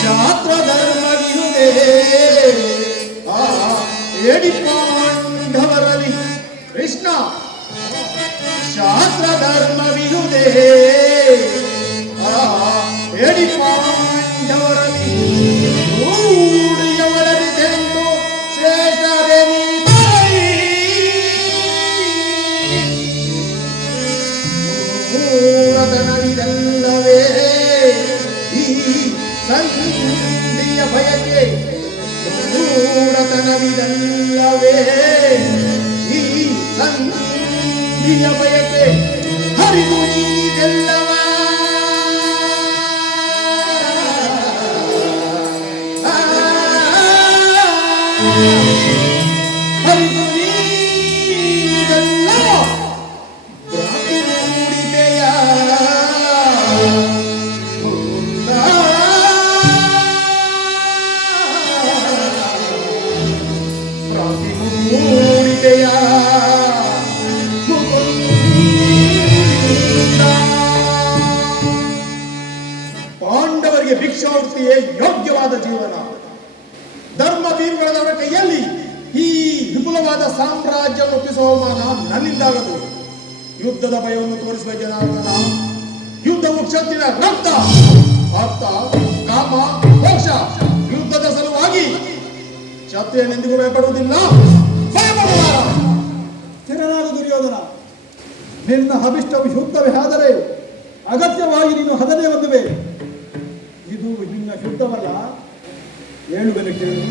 ಶಾಸ್ತ್ರ ಧರ್ಮವಿರುವುದೇ ಏಡಿ ಪಾಂಡವರಲ್ಲಿ ಕೃಷ್ಣ ಶಾಸ್ತ್ರ ಧರ್ಮವಿರುವುದೇ ಏಡಿ ಪಾಂಡವರಲ್ಲಿ ರೂಢಿಯವರರಿದೆಂದು ಶ್ರೇಷ್ಠರೇ ಮೂರತನವಿದಲ್ಲವೇ ಈ ಸಂಧಿಯ ಬಯಕೆ ಮೂರತನವಿದಲ್ಲವೇ ಈ ಸಂಧಿಯ ಬಯಕೆ ಹರಿದು ನೀದೆಲ್ಲವ ಹರಿದು ನೀದೆಲ್ಲ ಭ್ರಾಂತಿ ಮೂಡಿದೆಯ ಭ್ರಾಂತಿ ಮೂಡಿದೆಯ ಪಾಂಡವರಿಗೆ ಭಿಕ್ಷಾವೃತ್ತಿಯೇ ಯೋಗ್ಯವಾದ ಜೀವನ. ಧರ್ಮ ವೀರಗಳವರ ಕೈಯಲ್ಲಿ ಈ ವಿಪುಲವಾದ ಸಾಮ್ರಾಜ್ಯ ಒಪ್ಪಿಸುವ ಅವಮಾನ ನನ್ನಿಂದಾಗದು. ಯುದ್ಧದ ಭಯವನ್ನು ತೋರಿಸುವ ಜನಾರ್ದನ, ಯುದ್ಧವು ಕ್ಷತ್ರಿಯ ರಕ್ತ, ಅರ್ಥ, ಕಾಮ, ಮೋಕ್ಷ. ಯುದ್ಧದ ಸಲುವಾಗಿ ಕ್ಷತ್ರಿಯನೆಂದಿಗೂ ಭಯಪಡುವುದಿಲ್ಲ. ಸ್ಥಿರನಾದ ದುರ್ಯೋಧನ, ನಿನ್ನ ಅಭಿಷ್ಟವು ಶುದ್ಧವೇ ಆದರೆ ಅಗತ್ಯವಾಗಿ ನೀನು ಹದನೇ ಹೊಂದುವೆ. ಇದು ನಿನ್ನ ಶುದ್ಧವಲ್ಲ. ಹೇಳುವೆನು ಕೇಳು.